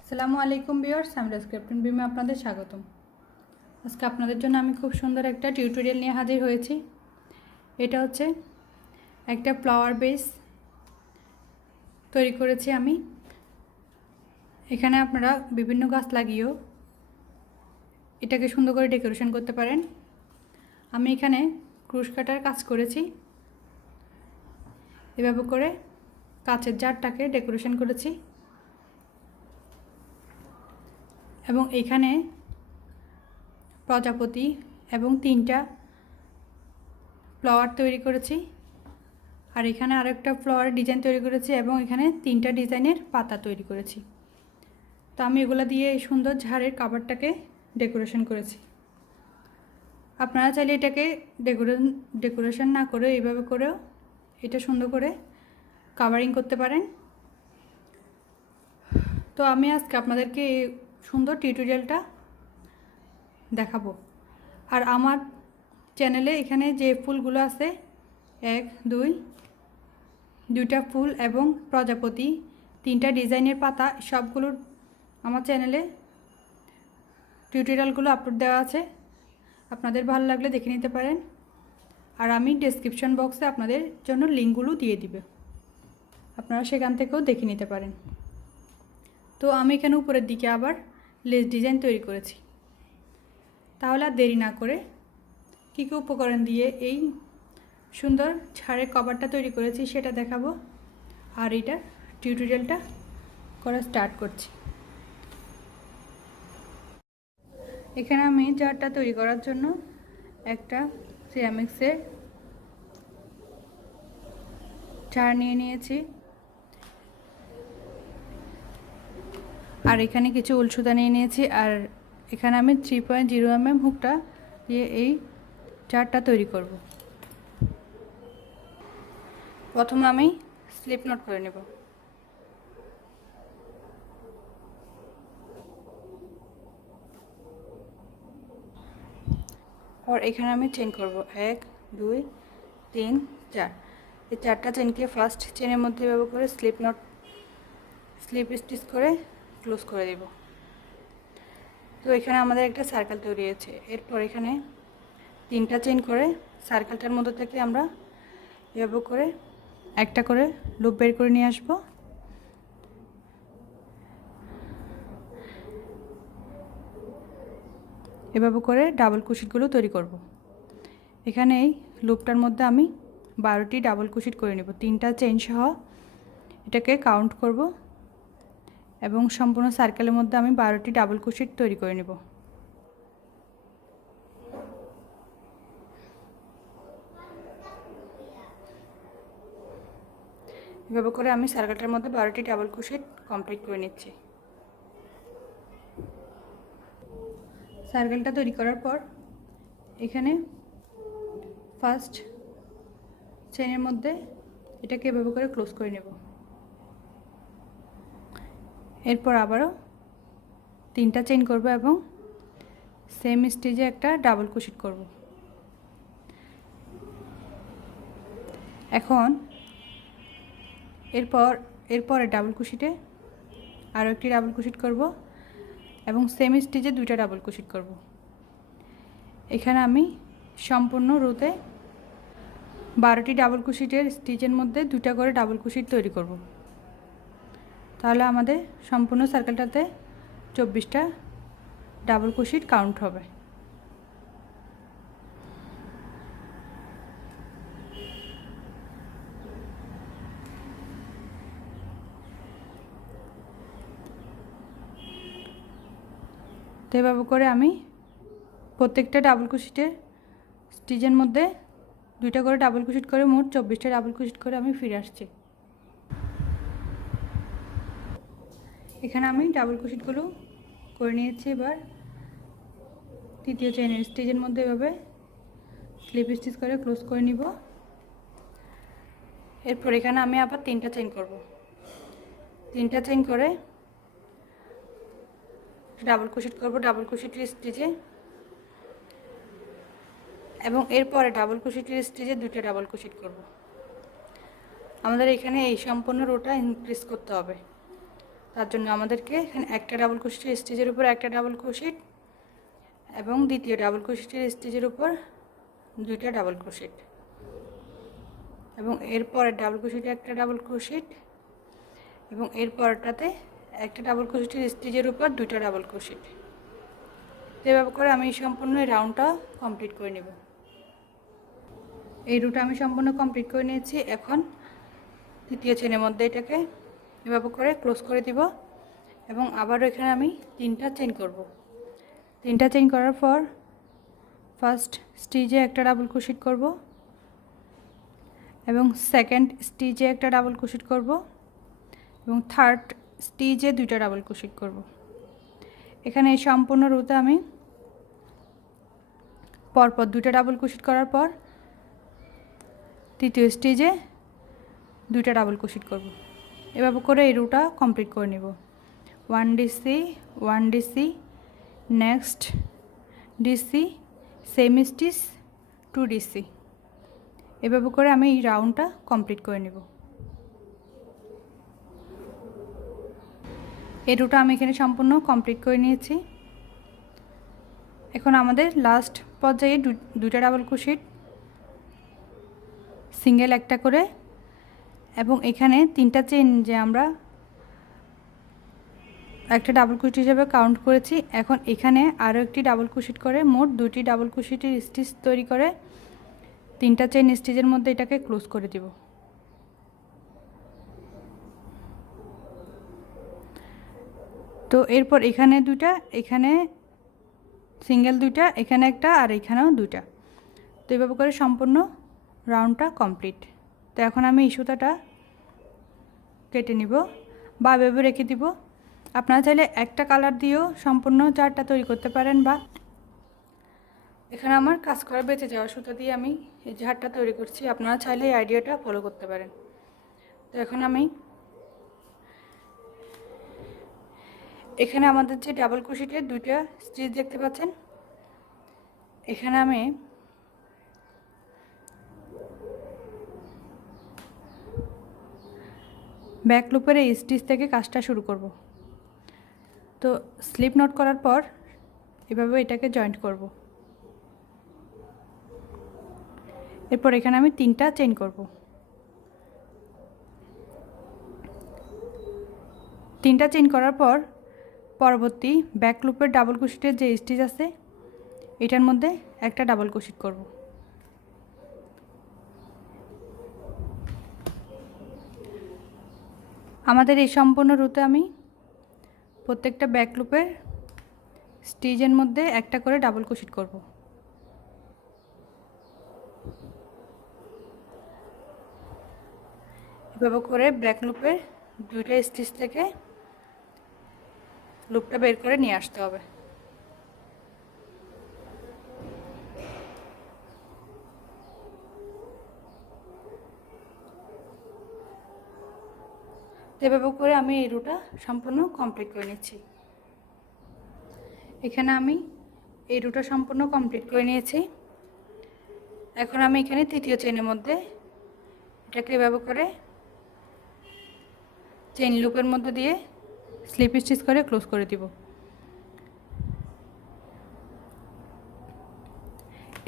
আসসালামু আলাইকুম ভিউয়ার্স, আমি ক্যাপ্টেন বিমে আপনাদের স্বাগতম। আজকে আপনাদের জন্য আমি খুব সুন্দর একটা টিউটোরিয়াল নিয়ে হাজির হয়েছি। এটা হচ্ছে একটা ফ্লাওয়ার বেস তৈরি করেছি আমি। এখানে আপনারা বিভিন্ন গাছ লাগিয়েও এটাকে সুন্দর করে ডেকোরেশন করতে পারেন। আমি এখানে ক্রুশ কাটার কাজ করেছি, এভাবে করে কাচের জারটাকে ডেকোরেশন করেছি এবং এখানে প্রজাপতি এবং 3টা ফ্লাওয়ার তৈরি করেছি, আর এখানে আরেকটা ফ্লাওয়ার ডিজাইন তৈরি করেছি এবং এখানে 3টা ডিজাইনের পাতা তৈরি করেছি। তো আমি এগুলো দিয়ে এই সুন্দর ঝাড়ের কাভারটাকে ডেকোরেশন করেছি। আপনারা চাইলে এটাকে ডেকোরেশন না করে এইভাবে করেও এটা সুন্দর করে কাভারিং করতে পারেন। তো আমি আজকে আপনাদেরকে এই সুন্দর টিউটোরিয়ালটা দেখাবো। আর আমার চ্যানেলে এখানে যে ফুলগুলো আছে 1 2টা ফুল এবং প্রজাপতি 3টা ডিজাইনের পাতা, সবগুলোর আমার চ্যানেলে টিউটোরিয়ালগুলো আপলোড দেওয়া আছে। আপনাদের ভালো লাগলে দেখে নিতে পারেন, আর আমি ডেসক্রিপশন বক্সে আপনাদের জন্য লিঙ্কগুলো দিয়ে দিবে, আপনারা সেখান থেকেও দেখে নিতে পারেন। তো আমি এখানে উপরের দিকে আবার লেস ডিজাইন তৈরি করেছি। তাহলে আর দেরি না করে কী কী উপকরণ দিয়ে এই সুন্দর ছাড়ের কভারটা তৈরি করেছি সেটা দেখাবো, আর এটা টিউটোরিয়ালটা করা স্টার্ট করছি। এখানে আমি জারটা তৈরি করার জন্য একটা সিরামিক্সের জার নিয়ে নিয়েছি, আর এখানে কিছু উল সুতা নিয়ে নিয়েছি, আর এখানে আমি 3.0 mm হুকটা দিয়ে এই জারটা তৈরি করব। প্রথমে আমি স্লিপ নট করে নেব। और এখানে আমি চেন করব 1 2 3 4। এই 4টা চেনকে ফার্স্ট চেনের মধ্যে ব্যবহার করে স্লিপ স্টিচ করে ক্লোজ করে দেব। তো এখানে আমাদের একটা সার্কেল তৈরি হয়েছে। এরপর এখানে 3টা চেন করে সার্কেলটার মধ্যে থেকে আমরা এভাবে করে একটা করে লুপ বের করে নিয়ে আসব। এভাবে করে ডাবল কুশিটগুলো তৈরি করব। এখানে এই লুপটার মধ্যে আমি 12টি ডাবল কুশিট করে নেব। 3টা চেইন সহ এটাকে কাউন্ট করব এবং সম্পূর্ণ সার্কেলের মধ্যে আমি 12টি ডাবল কুশিট তৈরি করে নেব। এভাবে করে আমি সার্কেলটার মধ্যে 12টি ডাবল কুশিট কমপ্লিট করে নিচ্ছি। সার্কেলটা তৈরি করার পর এখানে ফার্স্ট চেনের মধ্যে এটাকে এভাবে করে ক্লোজ করে নেব। এরপর আবারও 3টা চেইন করব এবং সেম স্টিচে একটা ডাবল কুশিট করব। এখন এরপরে ডাবল কুশিটে আরও একটি ডাবল কুশিট করব এবং সেম স্টিচে 2টা ডাবল কুশিট করব। এখানে আমি সম্পূর্ণ রোতে 12টি ডাবল কুশিটের স্টিচের মধ্যে 2টা করে ডাবল কুশিট তৈরি করব। তাহলে আমাদের সম্পূর্ণ সার্কেলটাতে 24টা ডাবল কুশিট কাউন্ট হবে। তো এভাবে করে আমি প্রত্যেকটা ডাবল কুশিটের স্টিচের মধ্যে 2টা করে ডাবল কুশিট করে মোট 24টা ডাবল কুশিট করে আমি ফিরে আসছি। এখানে আমি ডাবল কুশিটগুলো করে নিয়েছি। এবার তৃতীয় চেইনের স্টিচের মধ্যে এভাবে স্লিপ স্টিচ করে ক্লোজ করে নিব। এরপর এখানে আমি আবার 3টা চেইন করব। 3টা চেইন করে ডাবল কুশিট করব ডাবল কুশিটের স্টিচে, এবং এরপরে ডাবল কুশিটের স্টিচে 2টা ডাবল কুশিট করব। আমাদের এখানে এই সম্পূর্ণ রোটা ইনক্রিজ করতে হবে। তার জন্য আমাদেরকে এখানে একটা ডাবল ক্রোশেটের স্টিচের উপর একটা ডাবল ক্রোশেট এবং দ্বিতীয় ডাবল ক্রোশেটের স্টিচের উপর দুইটা ডাবল ক্রোশেট এবং এরপরে ডাবল ক্রোশেটে একটা ডাবল ক্রোশেট এবং এরপরটাতে একটা ডাবল ক্রোশেটের স্টিচের উপর দুইটা ডাবল ক্রোশেট। এভাবে করে আমি সম্পূর্ণ এই রাউন্ডটা কমপ্লিট করে নেব। এই রুটা আমি সম্পূর্ণ কমপ্লিট করে নিয়েছি। এখন তৃতীয় চেনের মধ্যে এটাকে এভাবে করে ক্লোজ করে দিব এবং আবারও এখানে আমি 3টা চেইন করব। 3টা চেইন করার পর ফার্স্ট স্টিচে একটা ডাবল ক্রোশেট করব এবং সেকেন্ড স্টিচে একটা ডাবল ক্রোশেট করব এবং থার্ড স্টিচে দুইটা ডাবল ক্রোশেট করব। এখানে এই সম্পূর্ণ রুতে আমি পরপর দুইটা ডাবল ক্রোশেট করার পর তৃতীয় স্টিচে দুইটা ডাবল ক্রোশেট করব। এভাবে করে এই রুটা কমপ্লিট করে নেব। 1 DC 1 DC next DC same stitch 2 DC. এভাবে করে আমি এই রাউন্ডটা কমপ্লিট করে নেব। এই রুটা আমি এখানে সম্পূর্ণ কমপ্লিট করে নিয়েছি। এখন আমাদের লাস্ট পর্যায়ে দুইটা ডাবল ক্রোশেট সিঙ্গেল একটা করে এবং এখানে 3টা চেইন যে আমরা একটা ডাবল ক্রোশেট হিসেবে কাউন্ট করেছি, এখন এখানে আরও একটি ডাবল ক্রোশেট করে মোট 2টি ডাবল ক্রোশেটের স্টিচ তৈরি করে 3টা চেইন স্টিচের মধ্যে এটাকে ক্লোজ করে দিব। তো এরপর এখানে দুইটা, এখানে সিঙ্গেল দুইটা, এখানে একটা আর এখানেও দুইটা। তো এইভাবে করে সম্পূর্ণ রাউন্ডটা কমপ্লিট। তো এখন আমি এই সুতাটা কেটে নিব বা এভাবে রেখে দিব। আপনারা চাইলে একটা কালার দিয়েও সম্পূর্ণ চারটা তৈরি করতে পারেন, বা এখানে আমার কাজ করা বেঁচে যাওয়া সুতা দিয়ে আমি এই ঝাড়টা তৈরি করছি। আপনারা চাইলে এই আইডিয়াটা ফলো করতে পারেন। তো এখন আমি এখানে আমাদের যে ডাবল ক্রোশেটের দুইটা স্টিচ দেখতে পাচ্ছেন, এখানে আমি ব্যাক লুপের এই স্টিচ থেকে কাজটা শুরু করব। তো স্লিপ নট করার পর এভাবে এটাকে জয়েন্ট করব। এরপর এখানে আমি 3টা চেইন করব। 3টা চেইন করার পর পরবর্তী ব্যাক লুপের ডাবল ক্রোশেটের যে স্টিচ আছে এটার মধ্যে একটা ডাবল ক্রোশেট করব। আমাদের এই সম্পূর্ণ রুতে আমি প্রত্যেকটা ব্যাক লুপের স্টিচের মধ্যে একটা করে ডাবল ক্রোশেট করব। এভাবে করে ব্যাক লুপের দুইটা স্টিচ থেকে লুপটা বের করে নিয়ে আসতে হবে। এভাবে করে আমি এই রুটা সম্পূর্ণ কমপ্লিট করে নিচ্ছি। এখানে আমি এই রুটা সম্পূর্ণ কমপ্লিট করে নিয়েছি। এখন আমি এখানে তৃতীয় চেইনের মধ্যে এটাকে এভাবে করে চেইন লুপের মধ্যে দিয়ে স্লিপ স্টিচ করে ক্লোজ করে দিব।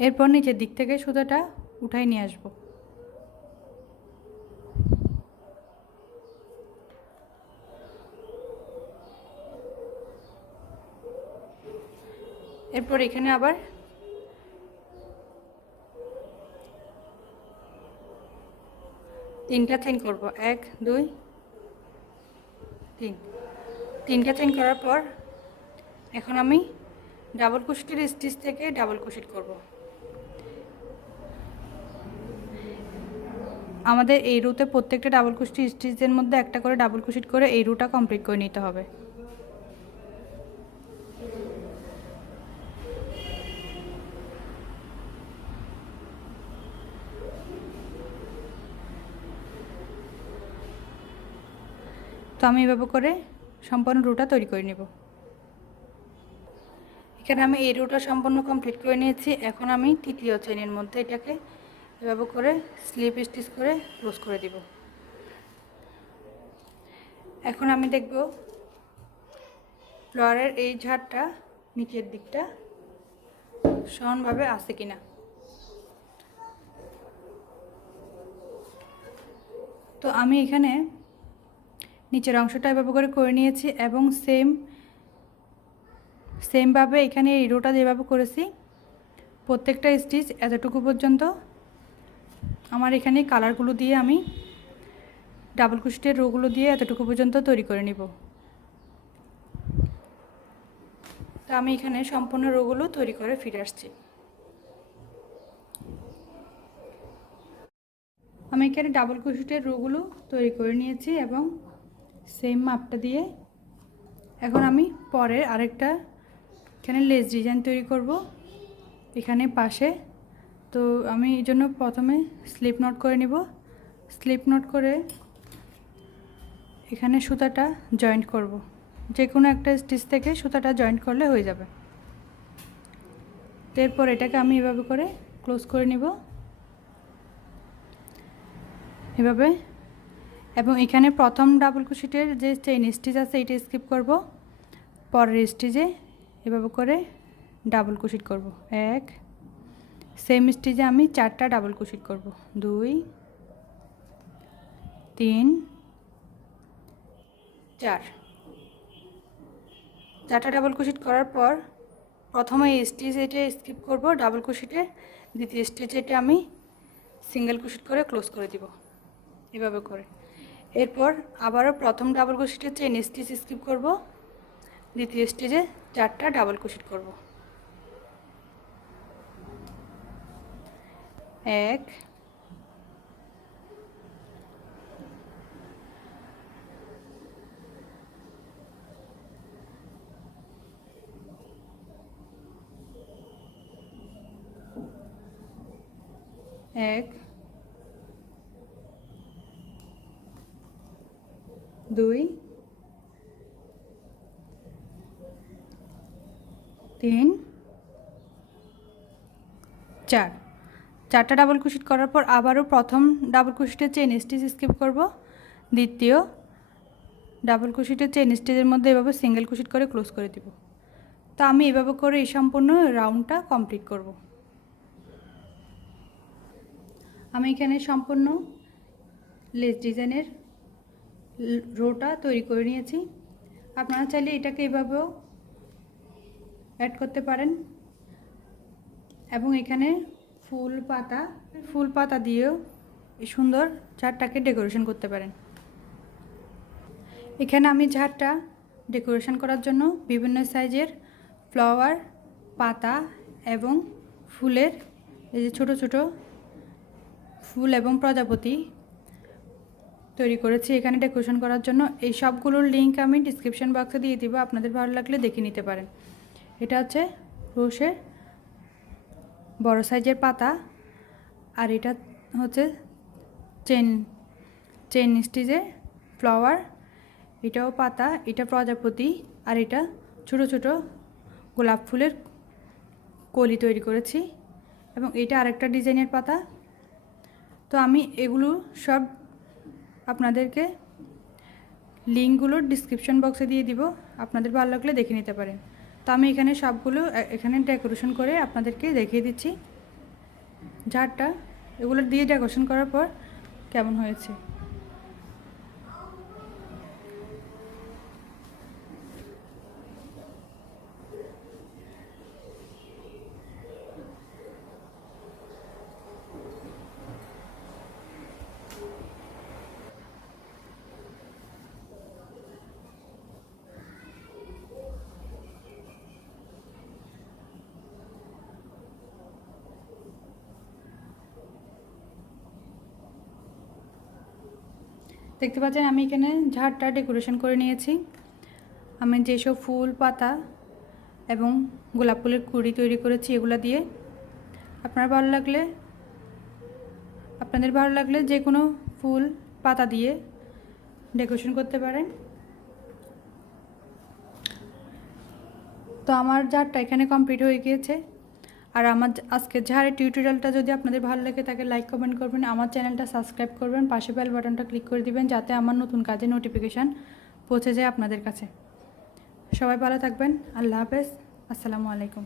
এরপর নিচের দিক থেকে সুতাটা উঠাই নিয়ে আসব। এরপর এখানে আবার তিনটা চেইন করব, 1 2 3। 3টা চেইন করার পর এখন আমি ডাবল ক্রোশেটের স্টিচ থেকে ডাবল ক্রোশেট করব। আমাদের এই রুতে প্রত্যেকটা ডাবল ক্রোশেট স্টিচের মধ্যে একটা করে ডাবল ক্রোশেট করে এই রুটা কমপ্লিট করে নিতে হবে। তো আমি এভাবে করে সম্পূর্ণ রুটা তৈরি করে নেব। এখানে আমি এই রুটা সম্পূর্ণ কমপ্লিট করে নিয়েছি। এখন আমি তৃতীয় চেইনের মধ্যে এটাকে এভাবে করে স্লিপ স্টিচ করে ক্লোজ করে দিব। এখন আমি দেখব ফ্লোয়ারের এই ঝাড়টা নিচের দিকটা সমানভাবে আছে কিনা। তো আমি এখানে নিচের অংশটা এভাবে করে নিয়েছি এবং সেমভাবে এখানে এই রোটা যেভাবে করেছি প্রত্যেকটা স্টিচ এতটুকু পর্যন্ত আমার এখানে কালারগুলো দিয়ে আমি ডাবল ক্রোশেটের রোগুলো দিয়ে এতটুকু পর্যন্ত তৈরি করে নিব। তো আমি এখানে সম্পূর্ণ রোগুলো তৈরি করে ফিরে আসছি। আমি এখানে ডাবল ক্রোশেটের রোগুলো তৈরি করে নিয়েছি এবং সেম মাপটা দিয়ে এখন আমি পরের আরেকটা এখানে লেস ডিজাইন তৈরি করব এখানে পাশে। তো আমি এই জন্য প্রথমে স্লিপ নট করে নিব। স্লিপ নট করে এখানে সুতাটা জয়েন্ট করব, যে কোনো একটা স্টিচ থেকে সুতাটা জয়েন্ট করলে হয়ে যাবে। এরপর এটাকে আমি এভাবে করে ক্লোজ করে নিব এভাবে, এবং এখানে প্রথম ডাবল ক্রোশেটের যে চেইন স্টিচ আছে এটা স্কিপ করব, পরের স্টিচে এভাবে করে ডাবল ক্রোশেট করব। এক সেম স্টিচে আমি 4টা ডাবল ক্রোশেট করব, 2 3 4। 4টা ডাবল ক্রোশেট করার পর প্রথমে এই স্টিচ এটা স্কিপ করব, ডাবল ক্রোশেটে দ্বিতীয় স্টিচ এটা আমি সিঙ্গেল ক্রোশেট করে ক্লোজ করে দিব এভাবে করে। এরপর আবারও প্রথম ডাবল ক্রোশেটের চেইন স্টিচ স্কিপ করব, দ্বিতীয় স্টিচে 4টা ডাবল ক্রোশেট করব। 1 1 2 3 4। 4টা ডাবল ক্রোশেট করার পর আবারও প্রথম ডাবল ক্রোশেটের চেইন স্টিচ স্কিপ করব, দ্বিতীয় ডাবল ক্রোশেটের চেইন স্টিচের মধ্যে এভাবে সিঙ্গেল ক্রোশেট করে ক্লোজ করে দিব। তো আমি এভাবে করে এই সম্পূর্ণ রাউন্ডটা কমপ্লিট করব। আমি এখানে সম্পূর্ণ লেস ডিজাইনের রোটা তৈরি করে নিয়েছি। আপনারা চাইলে এটাকে এভাবেও অ্যাড করতে পারেন এবং এখানে ফুল পাতা দিয়েও এই সুন্দর ঝাড়টাকে ডেকোরেশন করতে পারেন। এখানে আমি ঝাড়টা ডেকোরেশন করার জন্য বিভিন্ন সাইজের ফ্লাওয়ার, পাতা এবং ফুলের এই যে ছোট ছোট ফুল এবং প্রজাপতি তৈরি করেছি এখানে ডেকোরেশন করার জন্য। এই সবগুলোর লিঙ্ক আমি ডিসক্রিপশন বক্সে দিয়ে দিব, আপনাদের ভালো লাগলে দেখে নিতে পারেন। এটা হচ্ছে রোসের বড় সাইজের পাতা, আর এটা হচ্ছে চেন স্টিচের ফ্লাওয়ার, এটাও পাতা, এটা প্রজাপতি, আর এটা ছোট ছোট গোলাপ ফুলের কলি তৈরি করেছি এবং এটা আরেকটা ডিজাইনের পাতা। তো আমি এগুলো সব আপনাদেরকে লিঙ্কগুলো ডিসক্রিপশন বক্সে দিয়ে দিব, আপনাদের ভালো লাগলে দেখে নিতে পারেন। তো আমি এখানে সবগুলো এখানে ডেকোরেশন করে আপনাদেরকে দেখিয়ে দিচ্ছি ঝাড়টা এগুলো দিয়ে ডেকোরেশন করার পর কেমন হয়েছে। দেখতে পাচ্ছেন আমি এখানে ঝাড়টা ডেকোরেশন করে নিয়েছি। আমি যেসব ফুল, পাতা এবং গোলাপ ফুলের কুড়ি তৈরি করেছি এগুলো দিয়ে আপনাদের ভালো লাগলে যে কোনো ফুল, পাতা দিয়ে ডেকোরেশন করতে পারেন। তো আমার ঝাড়টা এখানে কমপ্লিট হয়ে গিয়েছে। আর আমার আজকের ঝাড়ের টিউটোরিয়ালটা যদি আপনাদের ভালো লাগে তাকে লাইক কমেন্ট করবেন, আমার চ্যানেলটা সাবস্ক্রাইব করবেন, পাশে বেল বাটনটা ক্লিক করে দিবেন যাতে আমার নতুন কাজের নোটিফিকেশান পৌঁছে যায় আপনাদের কাছে। সবাই ভালো থাকবেন। আল্লাহ হাফেজ। আসসালামু আলাইকুম।